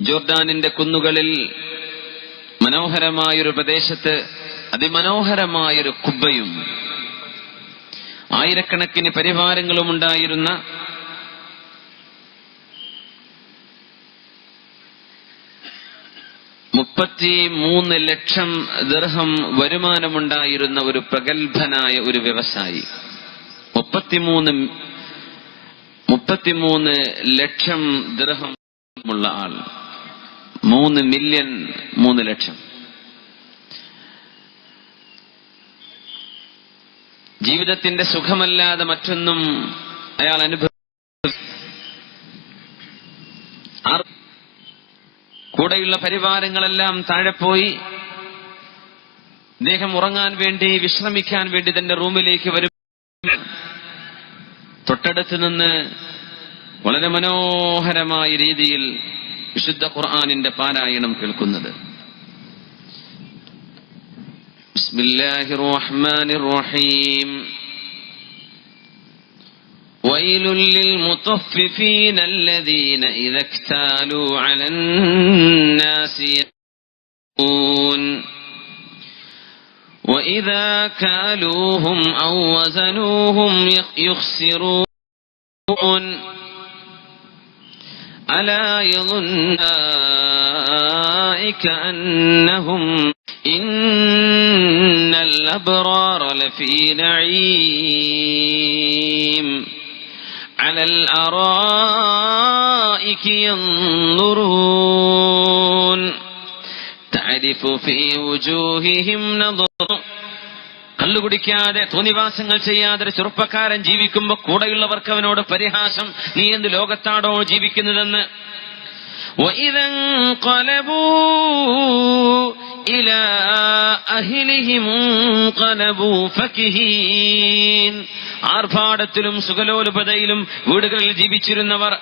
ജോർഡാനിന്റെ കുന്നുകളിൽ മനോഹരമായൊരു പ്രദേശത്ത് അതിമനോഹരമായൊരു കുബ്ബയും ആയിരക്കണക്കിന് പരിവാരങ്ങളും ഉണ്ടായിരുന്ന മുപ്പത്തി മൂന്ന് ലക്ഷം ദർഹം വരുമാനമുണ്ടായിരുന്ന ഒരു പ്രഗത്ഭനായ ഒരു വ്യവസായി. മുപ്പത്തിമൂന്ന് മുപ്പത്തിമൂന്ന് ലക്ഷം ദർഹമുള്ള ആൾ. മൂന്ന് മില്യൺ മൂന്ന് ലക്ഷം. ജീവിതത്തിന്റെ സുഖമല്ലാതെ മറ്റൊന്നും അയാൾ അനുഭവ ആർ- കൂടെയുള്ള പരിവാരങ്ങളെല്ലാം താഴെപ്പോയി. പോയി അദ്ദേഹം ഉറങ്ങാൻ വേണ്ടി വിശ്രമിക്കാൻ വേണ്ടി തന്റെ റൂമിലേക്ക് വരും. തൊട്ടടുത്ത് നിന്ന് വളരെ മനോഹരമായ രീതിയിൽ വിശുദ്ധ ഖുർആാനിന്റെ പാരായണം കേൾക്കുന്നത് ബിസ്മില്ലാഹിർ റഹ്മാനിർ റഹീം ويل للمطففين الذين إذا اكتالوا على الناس يستوفون وإذا كالوهم أو وزنوهم يخسرون ألا يظن أولئك أنهم إن الأبرار لفي نعيم. على الأرائك ينظرون. تعرف في وجوههم نظر കള്ളുകുടിക്കാതെ തോന്നിവാസങ്ങൾ ചെയ്യാതെ ഒരു ചെറുപ്പക്കാരൻ ജീവിക്കുമ്പോ കൂടെയുള്ളവർക്ക് അവനോട് പരിഹാസം നീ എന്ത് ലോകത്താടോ ജീവിക്കുന്നതെന്ന് وإذا انقلبوا إلى أهلهم انقلبوا فكهين ആർഭാടത്തിലും സുഖലോലുപതയിലും വീടുകളിൽ ജീവിച്ചിരുന്നവർ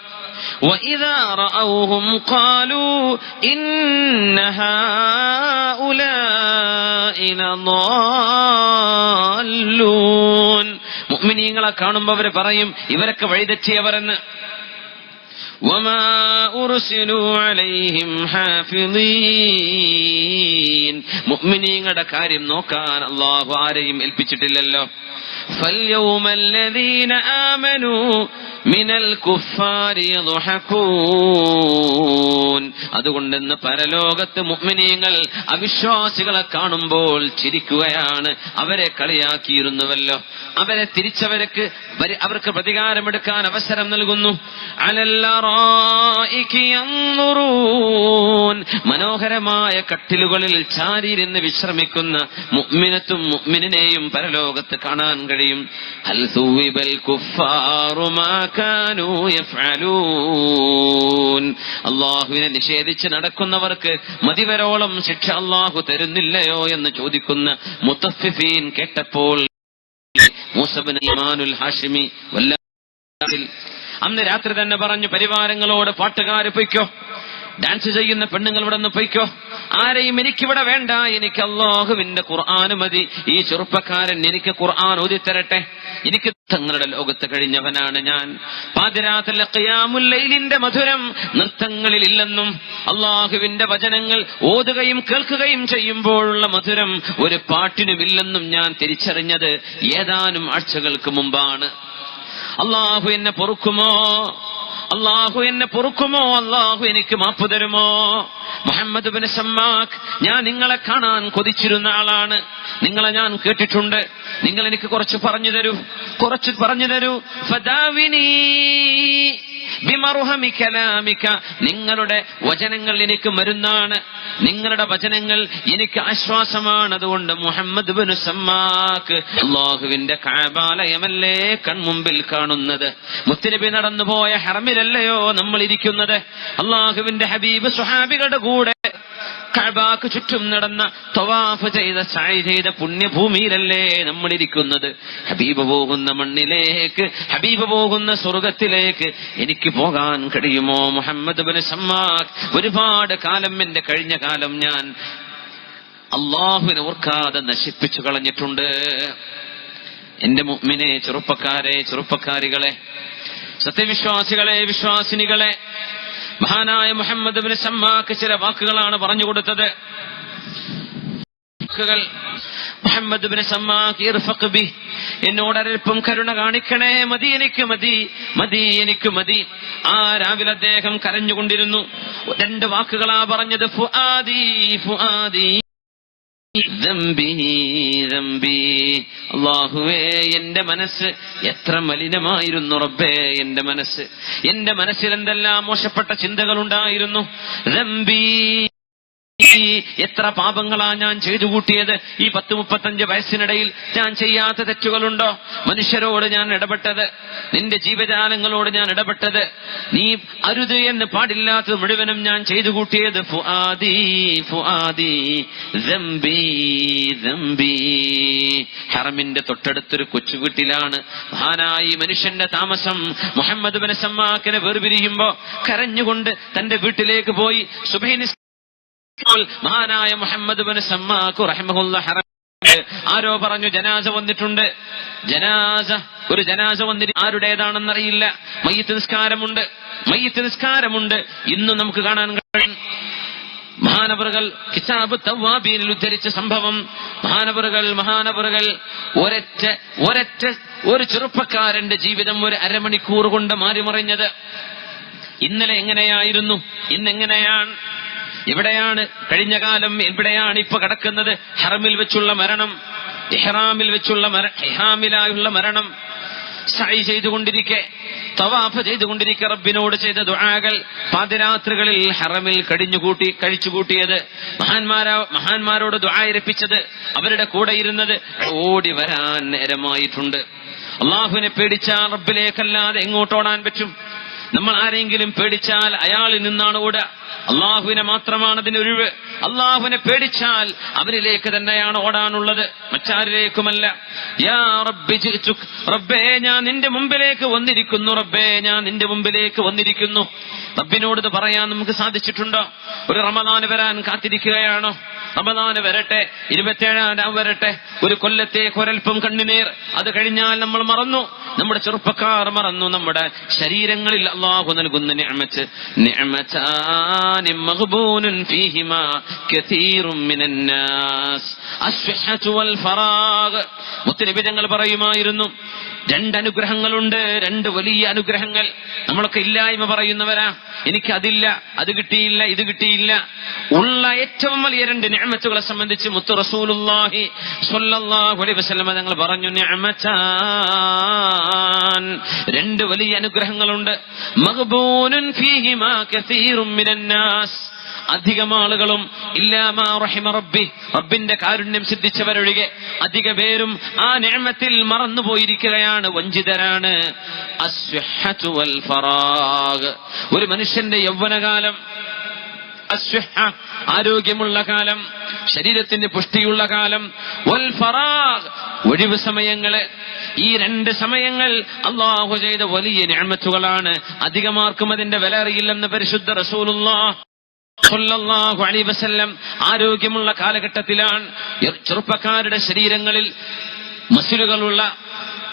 وإذا رأوهم قالوا إن هؤلاء لضالون മുഅ്മിനീങ്ങളെ കാണുമ്പോൾ അവർ പറയും ഇവരൊക്കെ വഴിതെറ്റിയവരെന്ന് وما أرسلوا عليهم حافظين മുഅ്മിനീങ്ങളുടെ കാര്യം നോക്കാൻ അള്ളാഹു ആരെയും ഏൽപ്പിച്ചിട്ടില്ലല്ലോ فاليوم الذين آمنوا മിനൽ അതുകൊണ്ടെന്ന് പരലോകത്ത് മുഹ്മിനീങ്ങൾ അവിശ്വാസികളെ കാണുമ്പോൾ ചിരിക്കുകയാണ്. അവരെ കളിയാക്കിയിരുന്നുവല്ലോ. അവരെ തിരിച്ചവർക്ക് അവർക്ക് പ്രതികാരമെടുക്കാൻ അവസരം നൽകുന്നു. മനോഹരമായ കട്ടിലുകളിൽ ചാരിയിരുന്ന് വിശ്രമിക്കുന്ന മുഹ്മിനത്തും മുഹ്മിനെയും പരലോകത്ത് കാണാൻ കഴിയും. കുഫാറുമാ അള്ളാഹുവിനെ നിഷേധിച്ച് നടക്കുന്നവർക്ക് മതിവരോളം ശിക്ഷ അള്ളാഹു തരുന്നില്ലയോ എന്ന് ചോദിക്കുന്ന മുത്തഫിഫീൻ കേട്ടപ്പോൾ ഹാഷിമി വല്ല അന്ന് രാത്രി തന്നെ പറഞ്ഞു പരിവാരങ്ങളോട് പാട്ടുകാര് പൊയ്ക്കോ. ഡാൻസ് ചെയ്യുന്ന പെണ്ണുങ്ങൾ ഇവിടെ നിന്ന് പൊയ്ക്കോ. ആരെയും എനിക്കിവിടെ വേണ്ട. എനിക്ക് അള്ളാഹുവിന്റെ ഖുർആൻ മതി. ഈ ചെറുപ്പക്കാരൻ എനിക്ക് ഖുർആൻ ഓതിത്തരട്ടെ എനിക്ക് തങ്ങളുടെ ലോകത്ത് കഴിഞ്ഞവനാണ് ഞാൻ. പാതിരാത്രിലെ മധുരം നൃത്തങ്ങളിൽ ഇല്ലെന്നും അള്ളാഹുവിന്റെ വചനങ്ങൾ ഓതുകയും കേൾക്കുകയും ചെയ്യുമ്പോഴുള്ള മധുരം ഒരു പാട്ടിനുമില്ലെന്നും ഞാൻ തിരിച്ചറിഞ്ഞത് ഏതാനും ആഴ്ചകൾക്ക് മുമ്പാണ്. അള്ളാഹു എന്നെ പൊറുക്കുമോ? അള്ളാഹു എന്നെ പൊറുക്കുമോ? അള്ളാഹു എനിക്ക് മാപ്പ് തരുമോ? മുഹമ്മദ് ബിൻ സമ്മാക് ഞാൻ നിങ്ങളെ കാണാൻ കൊതിച്ചിരുന്ന ആളാണ്. നിങ്ങളെ ഞാൻ കേട്ടിട്ടുണ്ട്. നിങ്ങൾ എനിക്ക് കുറച്ച് പറഞ്ഞു തരൂ. കുറച്ച് പറഞ്ഞു തരൂ. ഫദാവിനീ നിങ്ങളുടെ വചനങ്ങൾ എനിക്ക് മരുന്നാണ്. നിങ്ങളുടെ വചനങ്ങൾ എനിക്ക് ആശ്വാസമാണ് അതുകൊണ്ട് മുഹമ്മദ് ബിൻ സമ്മാക്ക് കാബാലയമല്ലേ കൺമുമ്പിൽ കാണുന്നത്? മുത്തുനബി നടന്നുപോയ ഹറമിലല്ലയോ നമ്മൾ ഇരിക്കുന്നത് അള്ളാഹുവിന്റെ ഹബീബ് സുഹാബികളുടെ കൂടെ കഅബാക്ക് ചുറ്റും നടന്ന തവാഫ് ചെയ്ത സായി ചെയ്ത പുണ്യഭൂമിയിലല്ലേ നമ്മളിരിക്കുന്നത്? ഹബീബ് പോകുന്ന മണ്ണിലേക്ക് ഹബീബ് പോകുന്ന സ്വർഗത്തിലേക്ക് എനിക്ക് പോകാൻ കഴിയുമോ? മുഹമ്മദ് ബിൻ സമ്മാഖ് ഒരുപാട് കാലം എന്റെ കഴിഞ്ഞ കാലം ഞാൻ അള്ളാഹുവിനെ ഓർക്കാതെ നശിപ്പിച്ചു കളഞ്ഞിട്ടുണ്ട്. എന്റെ മുമ്മിനെ ചെറുപ്പക്കാരെ ചെറുപ്പക്കാരികളെ സത്യവിശ്വാസികളെ വിശ്വാസിനികളെ മഹാനായ മുഹമ്മദ് ബിൻ സമ്മാക്ക് ചില വാക്കുകളാണ് പറഞ്ഞു കൊടുത്തത്. മുഹമ്മദ് ബിൻ സമ്മാക്ക് ബി. എന്നോട് അല്പം കരുണ കാണിക്കണേ. മതി എനിക്ക് മതി മതി എനിക്ക് മതി. ആ രാവിലെ അദ്ദേഹം കരഞ്ഞുകൊണ്ടിരുന്നു. രണ്ട് വാക്കുകളാ പറഞ്ഞത്. ഫുആദി ഫുആദി. അള്ളാഹുവേ എന്റെ മനസ്സ് എത്ര മലിനമായിരുന്നു റബ്ബേ എന്റെ മനസ്സ്. എന്റെ മനസ്സിൽ എന്തെല്ലാം മോശപ്പെട്ട ചിന്തകളുണ്ടായിരുന്നു. എത്ര പാപങ്ങളാ ഞാൻ ചെയ്തു കൂട്ടിയത് ഈ പത്ത് മുപ്പത്തഞ്ച് വയസ്സിനിടയിൽ ഞാൻ ചെയ്യാത്ത തെറ്റുകളുണ്ടോ? മനുഷ്യരോട് ഞാൻ ഇടപെട്ടത് നിന്റെ ജീവജാലങ്ങളോട് ഞാൻ ഇടപെട്ടത്. നീ അരുത് എന്ന് പാടില്ലാത്തത് മുഴുവനും ഞാൻ ചെയ്തു കൂട്ടിയത് ഫുആദി ഹറമിന്റെ തൊട്ടടുത്തൊരു കൊച്ചുവീട്ടിലാണ് മഹാനായി മനുഷ്യന്റെ താമസം. മുഹമ്മദ് ബിൻ സമ്മാക്കിനെ വേർപിരിയുമ്പോ കരഞ്ഞുകൊണ്ട് തന്റെ വീട്ടിലേക്ക് പോയി സുബൈനി മഹാനായ മുഹമ്മദ് ബിൻ സമ്മാക്കു റഹ്മുല്ല ആരോ പറഞ്ഞു ജനാസ വന്നിട്ടുണ്ട്. ജനാസ ഒരു ജനാസ വന്നിട്ട് ആരുടേതാണെന്നറിയില്ല. മയ്യത്ത് നിസ്കാരമുണ്ട്. മയ്യത്ത് നിസ്കാരമുണ്ട്. ഇന്ന് നമുക്ക് കാണാൻ കഴിയും. മഹാനവറുകൾ കിതാബ് തവാബീനിൽ ഉദ്ധരിച്ച സംഭവം. മഹാനവറുകൾ മഹാനവറുകൾ ഒരറ്റ ഒരറ്റ ഒരു ചെറുപ്പക്കാരന്റെ ജീവിതം ഒരു അരമണിക്കൂർ കൊണ്ട് മാറിമറിഞ്ഞത്. ഇന്നലെ എങ്ങനെയായിരുന്നു? ഇന്നെങ്ങനെയാണ്? എവിടെയാണ് കഴിഞ്ഞ കാലം ഇവിടെയാണ് ഇപ്പൊ കിടക്കുന്നത്. ഹറമിൽ വെച്ചുള്ള മരണം ഇഹ്റാമിൽ വെച്ചുള്ള ഇഹാമിലായുള്ള മരണം. സൈ ചെയ്തുകൊണ്ടിരിക്കെ തവാഫ് ചെയ്തുകൊണ്ടിരിക്കെ റബ്ബിനോട് ചെയ്ത ദുആകൾ പാതിരാത്രികളിൽ ഹറമിൽ കടിഞ്ഞുകൂട്ടി കഴിച്ചുകൂട്ടിയത്. മഹാന്മാരാ മഹാന്മാരോട് ദുആയിരപ്പിച്ചത് അവരുടെ കൂടെ ഇരുന്നത് ഓടി വരാൻ നേരമായിട്ടുണ്ട്. അള്ളാഹുവിനെ പേടിച്ചാൽ റബ്ബിലേക്കല്ലാതെ എങ്ങോട്ടോടാൻ പറ്റും? നമ്മൾ ആരെങ്കിലും പേടിച്ചാൽ അയാളിൽ നിന്നാണ് ഓടുക. അള്ളാഹുവിനെ മാത്രമാണ് അതിന് ഒഴിവ്. അള്ളാഹുവിനെ പേടിച്ചാൽ അവനിലേക്ക് തന്നെയാണ് ഓടാനുള്ളത്. മറ്റാരിലേക്കുമല്ല. യാ റബ്ബി ഞാൻ നിന്റെ മുമ്പിലേക്ക് വന്നിരിക്കുന്നു. റബ്ബേ ഞാൻ നിന്റെ മുമ്പിലേക്ക് വന്നിരിക്കുന്നു. റബ്ബിനോട് പറയാൻ നമുക്ക് സാധിച്ചിട്ടുണ്ടോ? ഒരു റമദാന് വരാൻ കാത്തിരിക്കുകയാണോ? റമദാന് വരട്ടെ ഇരുപത്തിയേഴാം രാവ് വരട്ടെ ഒരു കൊല്ലത്തെ ഒരൽപ്പം കണ്ണുനീർ. അത് കഴിഞ്ഞാൽ നമ്മൾ മറന്നു. നമ്മുടെ ചെറുപ്പക്കാർ മറന്നു. നമ്മുടെ ശരീരങ്ങളിൽ അള്ളാഹു നൽകുന്ന നിഅമത്ത്. നിഅമതാനി ഫീഹിമാ വൽ ഫറാഗ്. തങ്ങൾ പറയുമായിരുന്നു രണ്ട് അനുഗ്രഹങ്ങളുണ്ട് രണ്ട് വലിയ അനുഗ്രഹങ്ങൾ. നമ്മളൊക്കെ ഇല്ലായ്മ പറയുന്നവരാ. എനിക്ക് അതില്ല അത് കിട്ടിയില്ല ഇത് കിട്ടിയില്ല. ഉള്ള ഏറ്റവും വലിയ രണ്ട് നിഅമത്തുകളെ സംബന്ധിച്ച് മുത്തു റസൂലുള്ളാഹി സ്വല്ലല്ലാഹു വസല്ലമ തങ്ങൾ പറഞ്ഞു നിഅമതാൻ രണ്ട് വലിയ അനുഗ്രഹങ്ങളുണ്ട്. മഗ്ബൂനുൻ ഫീഹിമാ കസീറും മിനന്നാസ്. അധികം ആളുകളും ഇല്ലാമാ റഹിമ റബ്ബി റബ്ബിന്റെ കാരുണ്യം സിദ്ധിച്ചവരൊഴികെ അധിക പേരും ആ നിയമത്തിൽ മറന്നുപോയിരിക്കുകയാണ് വഞ്ചിതരാണ്. ഒരു മനുഷ്യന്റെ യൗവനകാലം അസ്വഹ ആരോഗ്യമുള്ള കാലം ശരീരത്തിന് പുഷ്ടിയുള്ള കാലം വൽ ഫറാഗ് ഒഴിവ് സമയങ്ങൾ. ഈ രണ്ട് സമയങ്ങൾ അള്ളാഹു ചെയ്ത വലിയ ഞാമത്തുകളാണ് അധികമാർക്കും അതിന്റെ വില അറിയില്ലെന്ന് പരിശുദ്ധ റസൂലുള്ള സല്ലല്ലാഹു അലൈഹി വസല്ലം ആരോഗ്യമുള്ള കാലഘട്ടത്തിലാണ്. ചെറുപ്പക്കാരുടെ ശരീരങ്ങളിൽ മസിലുകളുള്ള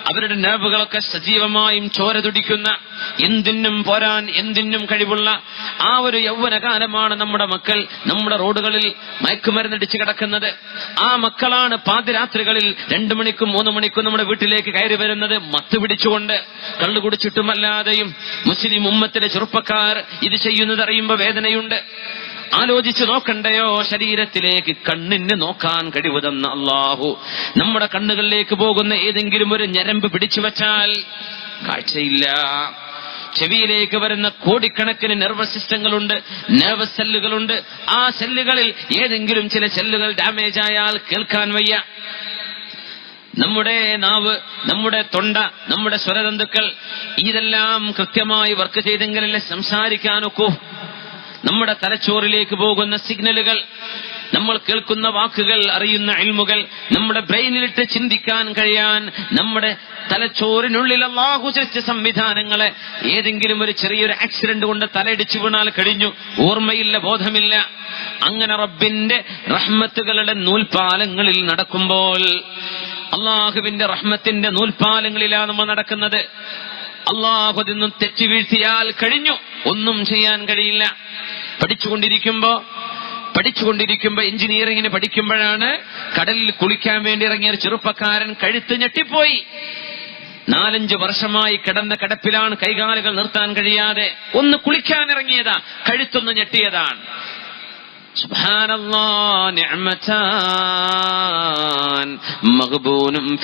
അവരുടെ നേവുകളൊക്കെ സജീവമായും ചോര തുടിക്കുന്ന എന്തിനും പോരാൻ എന്തിനും കഴിവുള്ള ആ ഒരു യൗവനകാലമാണ് നമ്മുടെ മക്കൾ നമ്മുടെ റോഡുകളിൽ മയക്കുമരുന്നടിച്ച് കിടക്കുന്നത്. ആ മക്കളാണ് പാതിരാത്രികളിൽ രണ്ടു മണിക്കും മൂന്ന് മണിക്കും നമ്മുടെ വീട്ടിലേക്ക് കയറി വരുന്നത് മത്ത് പിടിച്ചുകൊണ്ട്. കള്ളു കുടിച്ചിട്ടുമല്ലാതെയും മുസ്ലിം ഉമ്മത്തിലെ ചെറുപ്പക്കാർ ഇത് ചെയ്യുന്നത് അറിയുമ്പോൾ വേദനയുണ്ട്. ആലോചിച്ച് നോക്കണ്ടയോ? ശരീരത്തിലേക്ക് കണ്ണിന് നോക്കാൻ കഴിവ് തന്ന അള്ളാഹു നമ്മുടെ കണ്ണുകളിലേക്ക് പോകുന്ന ഏതെങ്കിലും ഒരു ഞരമ്പ് പിടിച്ചു വച്ചാൽ കാഴ്ചയില്ല. ചെവിയിലേക്ക് വരുന്ന കോടിക്കണക്കിന് നെർവസ് സിസ്റ്റങ്ങളുണ്ട് നെർവസ് സെല്ലുകളുണ്ട് ആ സെല്ലുകളിൽ ഏതെങ്കിലും ചില സെല്ലുകൾ ഡാമേജ് ആയാൽ കേൾക്കാൻ വയ്യ. നമ്മുടെ നാവ് നമ്മുടെ തൊണ്ട നമ്മുടെ സ്വരതന്തുക്കൾ ഇതെല്ലാം കൃത്യമായി വർക്ക് ചെയ്തെങ്കിലല്ലേ സംസാരിക്കാനൊക്കൂ. നമ്മുടെ തലച്ചോറിലേക്ക് പോകുന്ന സിഗ്നലുകൾ നമ്മൾ കേൾക്കുന്ന വാക്കുകൾ അറിയുന്ന അൽമുകൾ നമ്മുടെ ബ്രെയിനിലിട്ട് ചിന്തിക്കാൻ കഴിയാൻ നമ്മുടെ തലച്ചോറിനുള്ളിൽ അള്ളാഹു സൃഷ്ടിച്ച സംവിധാനങ്ങളെ ഏതെങ്കിലും ഒരു ചെറിയൊരു ആക്സിഡന്റ് കൊണ്ട് തലയിടിച്ചു വീണാൽ കഴിഞ്ഞു. ഓർമ്മയില്ല ബോധമില്ല. അങ്ങനെ റബ്ബിന്റെ റഹ്മത്തുകളുടെ നൂൽപാലങ്ങളിൽ നടക്കുമ്പോൾ അള്ളാഹുവിന്റെ റഹ്മത്തിന്റെ നൂൽപാലങ്ങളിലാണ് നമ്മൾ നടക്കുന്നത്. അള്ളാഹു അതിൽ നിന്നും തെറ്റി വീഴ്ത്തിയാൽ കഴിഞ്ഞു. ഒന്നും ചെയ്യാൻ കഴിയില്ല. പഠിച്ചുകൊണ്ടിരിക്കുമ്പോ പഠിച്ചുകൊണ്ടിരിക്കുമ്പോ എഞ്ചിനീയറിംഗിന് പഠിക്കുമ്പോഴാണ് കടലിൽ കുളിക്കാൻ വേണ്ടി ഇറങ്ങിയ ചെറുപ്പക്കാരൻ കഴുത്ത് ഞെട്ടിപ്പോയി. നാലഞ്ച് വർഷമായി കിടന്ന കടപ്പിലാണ് കൈകാലുകൾ നിർത്താൻ കഴിയാതെ ഒന്ന് കുളിക്കാൻ ഇറങ്ങിയതാ കഴുത്തൊന്ന് ഞെട്ടിയതാണ്. മഖബൂനും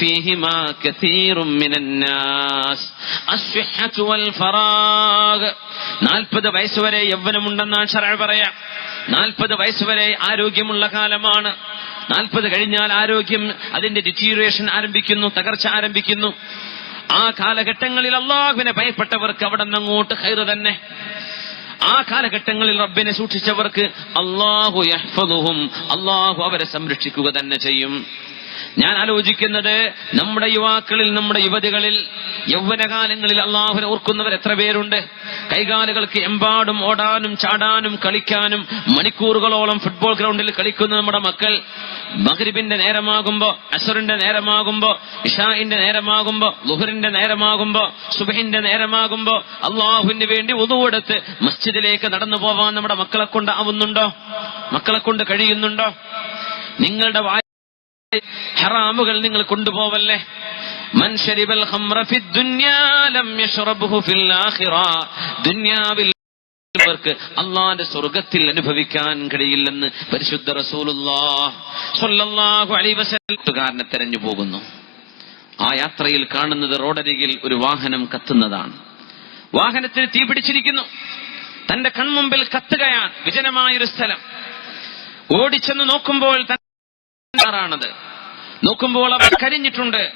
ഫറാഗ്. നാൽപ്പത് വയസ്സുവരെ യൗവനമുണ്ടെന്നാണ് ഷറ പറയാം. നാൽപ്പത് വയസ്സുവരെ ആരോഗ്യമുള്ള കാലമാണ്. നാൽപ്പത് കഴിഞ്ഞാൽ ആരോഗ്യം അതിന്റെ ഡിറ്റീരിയേഷൻ ആരംഭിക്കുന്നു തകർച്ച ആരംഭിക്കുന്നു. ആ കാലഘട്ടങ്ങളിൽ അള്ളാഹുവിനെ ഭയപ്പെട്ടവർക്ക് അവിടെ നിന്ന് അങ്ങോട്ട് ഹൈറ് തന്നെ. ആ കാലഘട്ടങ്ങളിൽ റബ്ബിനെ സൂക്ഷിച്ചവർക്ക് അള്ളാഹു അള്ളാഹു അവരെ സംരക്ഷിക്കുക തന്നെ ചെയ്യും. ഞാൻ ആലോചിക്കുന്നത് നമ്മുടെ യുവാക്കളിൽ നമ്മുടെ യുവതികളിൽ യൗവനകാലങ്ങളിൽ അള്ളാഹുനെ ഓർക്കുന്നവർ എത്ര പേരുണ്ട്? കൈകാലുകൾക്ക് എമ്പാടും ഓടാനും ചാടാനും കളിക്കാനും മണിക്കൂറുകളോളം ഫുട്ബോൾ ഗ്രൗണ്ടിൽ കളിക്കുന്ന നമ്മുടെ മക്കൾ മഗ്രിബിന്റെ നേരമാകുമ്പോ അസറിന്റെ നേരമാകുമ്പോ ഇഷാഇന്റെ നേരമാകുമ്പോ ലുഹറിന്റെ നേരമാകുമ്പോ സുബഹിന്റെ നേരമാകുമ്പോ അള്ളാഹുവിന് വേണ്ടി ഒതുവെടുത്ത് മസ്ജിദിലേക്ക് നടന്നു പോവാൻ നമ്മുടെ മക്കളെ കൊണ്ട് ആവുന്നുണ്ടോ? മക്കളെ കൊണ്ട് കഴിയുന്നുണ്ടോ? നിങ്ങളുടെ വായ ഹറാമുകൾ നിങ്ങൾ കൊണ്ടുപോവല്ലേ? ആഖിറ. ദുനിയാവിൽ അവർക്ക് അള്ളാന്റെ സ്വർഗത്തിൽ അനുഭവിക്കാൻ കഴിയില്ലെന്ന് പരിശുദ്ധ റസൂലുള്ളാഹുകാരനെ തെരഞ്ഞു പോകുന്നു. ആ യാത്രയിൽ കാണുന്നത് റോഡരികിൽ ഒരു വാഹനം കത്തുന്നതാണ്. വാഹനത്തിന് തീ പിടിച്ചിരിക്കുന്നു. തന്റെ കൺമുമ്പിൽ കത്തുകയാണ്. വിജനമായൊരു സ്ഥലം. ഓടിച്ചെന്ന് നോക്കുമ്പോൾ ാണത് നോക്കുമ്പോൾ അവർ കരിഞ്ഞിട്ടുണ്ട്.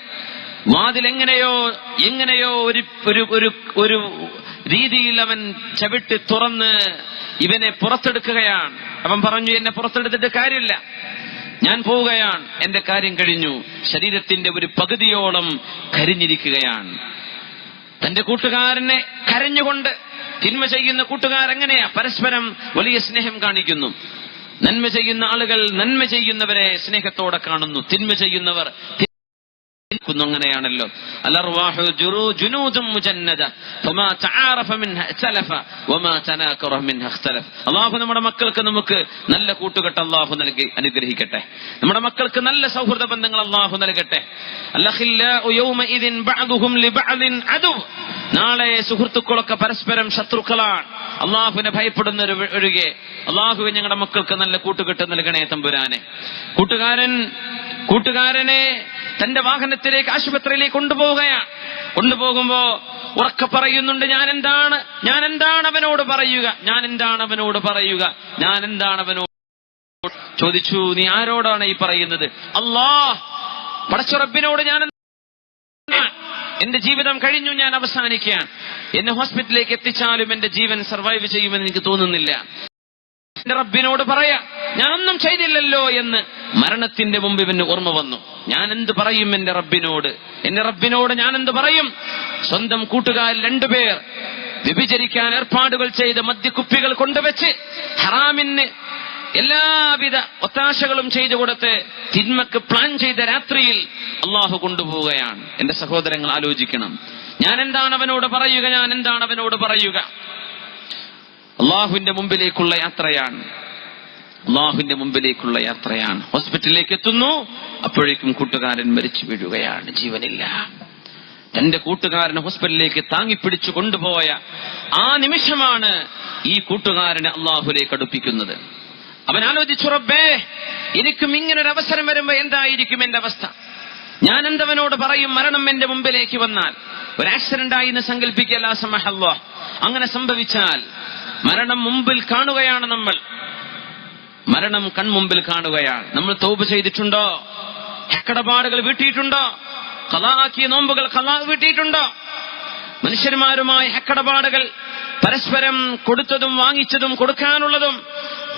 വാതിൽ എങ്ങനെയോ എങ്ങനെയോ ഒരു ഒരു ഒരു രീതിയിൽ അവൻ ചവിട്ടി തുറന്ന് ഇവനെ പുറത്തെടുക്കുകയാണ്. അവൻ പറഞ്ഞു എന്നെ പുറത്തെടുത്തിട്ട് കാര്യമില്ല. ഞാൻ പോവുകയാണ്. എന്റെ കാര്യം കഴിഞ്ഞു. ശരീരത്തിന്റെ ഒരു പകുതിയോളം കരിഞ്ഞിരിക്കുകയാണ്. തന്റെ കൂട്ടുകാരനെ കരഞ്ഞുകൊണ്ട് തിന്മ ചെയ്യുന്ന കൂട്ടുകാരെങ്ങനെയാ പരസ്പരം വലിയ സ്നേഹം കാണിക്കുന്നു. നന്മ ചെയ്യുന്ന ആളുകൾ നന്മ ചെയ്യുന്നവരെ സ്നേഹത്തോടെ കാണുന്നു. തിന്മ ചെയ്യുന്നവർ ുന്നു അങ്ങനെയാണല്ലോ. അള്ളാഹു നമ്മുടെ മക്കൾക്ക് നമുക്ക് നല്ല കൂട്ടുകെട്ട് അള്ളാഹു നൽകി അനുഗ്രഹിക്കട്ടെ. നമ്മുടെ മക്കൾക്ക് നല്ല സൗഹൃദ ബന്ധങ്ങൾ അള്ളാഹു നൽകട്ടെ. അല്ലഖില്ലാഉ നാളെ സുഹൃത്തുക്കളൊക്കെ പരസ്പരം ശത്രുക്കളാണ്. അള്ളാഹുവിനെ ഭയപ്പെടുന്ന ഒഴികെ അള്ളാഹുവെ ഞങ്ങളുടെ മക്കൾക്ക് നല്ല കൂട്ടുകെട്ട് നൽകണേ തമ്പുരാനെ. കൂട്ടുകാരൻ കൂട്ടുകാരനെ തന്റെ വാഹനത്തിലേക്ക് ആശുപത്രിയിലേക്ക് കൊണ്ടുപോവുകയാണ് കൊണ്ടുപോകുമ്പോ ഉറക്കെ പറയുന്നുണ്ട് ഞാൻ എന്താണ് ഞാൻ എന്താണ് അവനോട് പറയുക? ഞാൻ എന്താണ് അവനോട് പറയുക? ഞാൻ എന്താണ് അവനോട് ചോദിച്ചു നീ ആരോടാണ് ഈ പറയുന്നത്? അള്ളാഹ് പടച്ചുറപ്പിനോട് ഞാൻ? എന്റെ ജീവിതം കഴിഞ്ഞു ഞാൻ അവസാനിക്കുകയാണ് എന്നെ ഹോസ്പിറ്റലിലേക്ക് എത്തിച്ചാലും എന്റെ ജീവൻ സർവൈവ് ചെയ്യുമെന്ന് എനിക്ക് തോന്നുന്നില്ല. എന്റെ റബ്ബിനോട് പറയാ ഞാനൊന്നും ചെയ്തില്ലല്ലോ എന്ന് മരണത്തിന്റെ മുമ്പ് ഇവന് ഓർമ്മ വന്നു. ഞാൻ എന്ത് പറയും എന്റെ റബ്ബിനോട്? എന്റെ റബ്ബിനോട് ഞാൻ എന്ത് പറയും? സ്വന്തം കൂട്ടുകാരിൽ രണ്ടുപേർ വ്യഭിചരിക്കാൻ ഏർപ്പാടുകൾ ചെയ്ത് മദ്യക്കുപ്പികൾ കൊണ്ടുവച്ച് ഹറാമിന് എല്ലാവിധ ഒത്താശകളും ചെയ്തു കൊടുത്ത് തിന്മക്ക് പ്ലാൻ ചെയ്ത രാത്രിയിൽ അള്ളാഹു കൊണ്ടുപോവുകയാണ്. എന്റെ സഹോദരങ്ങൾ ആലോചിക്കണം. ഞാൻ എന്താണ് അവനോട് പറയുക? ഞാൻ എന്താണ് അവനോട് പറയുക? അള്ളാഹുവിന്റെ മുമ്പിലേക്കുള്ള യാത്രയാണ്. അള്ളാഹുവിന്റെ മുമ്പിലേക്കുള്ള യാത്രയാണ്. ഹോസ്പിറ്റലിലേക്ക് എത്തുന്നു. അപ്പോഴേക്കും കൂട്ടുകാരൻ മരിച്ചു വീഴുകയാണ്. ജീവനില്ല. തന്റെ കൂട്ടുകാരനെ ഹോസ്പിറ്റലിലേക്ക് താങ്ങിപ്പിടിച്ചു കൊണ്ടുപോയ ആ നിമിഷമാണ് ഈ കൂട്ടുകാരനെ അള്ളാഹുലേക്ക് അടുപ്പിക്കുന്നത്. അവൻ ആലോചിച്ചു റബ്ബേ എനിക്കും ഇങ്ങനൊരു അവസരം വരുമ്പോ എന്തായിരിക്കും എന്റെ അവസ്ഥ? ഞാൻ എന്തവനോട് പറയും മരണം എന്റെ മുമ്പിലേക്ക് വന്നാൽ. ഒരു ആക്സിഡന്റ് ആയി എന്ന് സങ്കല്പിക്കല്ല സമഹല്ലോ അങ്ങനെ സംഭവിച്ചാൽ മരണം മുമ്പിൽ കാണുകയാണ് നമ്മൾ. മരണം കൺമുമ്പിൽ കാണുകയാണ്. നമ്മൾ തോപ്പ് ചെയ്തിട്ടുണ്ടോ? ഹക്കടപാടുകൾ വീട്ടിയിട്ടുണ്ടോ? കലാക്കിയ നോമ്പുകൾ കലാ വീട്ടിയിട്ടുണ്ടോ? മനുഷ്യന്മാരുമായി ഹക്കടപാടുകൾ പരസ്പരം കൊടുത്തതും വാങ്ങിച്ചതും കൊടുക്കാനുള്ളതും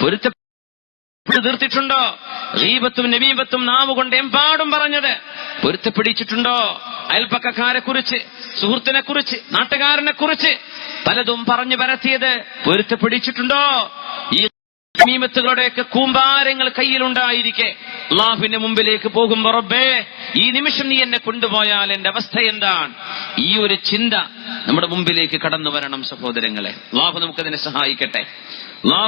പൊരുത്ത തീർത്തിട്ടുണ്ടോ റീബത്തും നബീബത്തും നാവുകൊണ്ട് എമ്പാടും പറഞ്ഞത്. പൊരുത്തപ്പിടിച്ചിട്ടുണ്ടോ? അയൽപ്പക്കക്കാരെ കുറിച്ച് സുഹൃത്തിനെ കുറിച്ച് നാട്ടുകാരനെ കുറിച്ച് പലതും പറഞ്ഞു പരത്തിയത് പൊരുത്തപ്പിടിച്ചിട്ടുണ്ടോ? ഈ മീമത്തുകളുടെയൊക്കെ കൂമ്പാരങ്ങൾ കയ്യിലുണ്ടായിരിക്കെ. അള്ളാഹുവിന്റെ മുമ്പിലേക്ക് പോകുമ്പോ റബ്ബേ ഈ നിമിഷം നീ എന്നെ കൊണ്ടുപോയാൽ എന്റെ അവസ്ഥ എന്താണ്? ഈ ഒരു ചിന്ത നമ്മുടെ മുമ്പിലേക്ക് കടന്നു വരണം സഹോദരങ്ങളെ. അള്ളാഹു നമുക്കതിനെ സഹായിക്കട്ടെ. അള്ളാഹു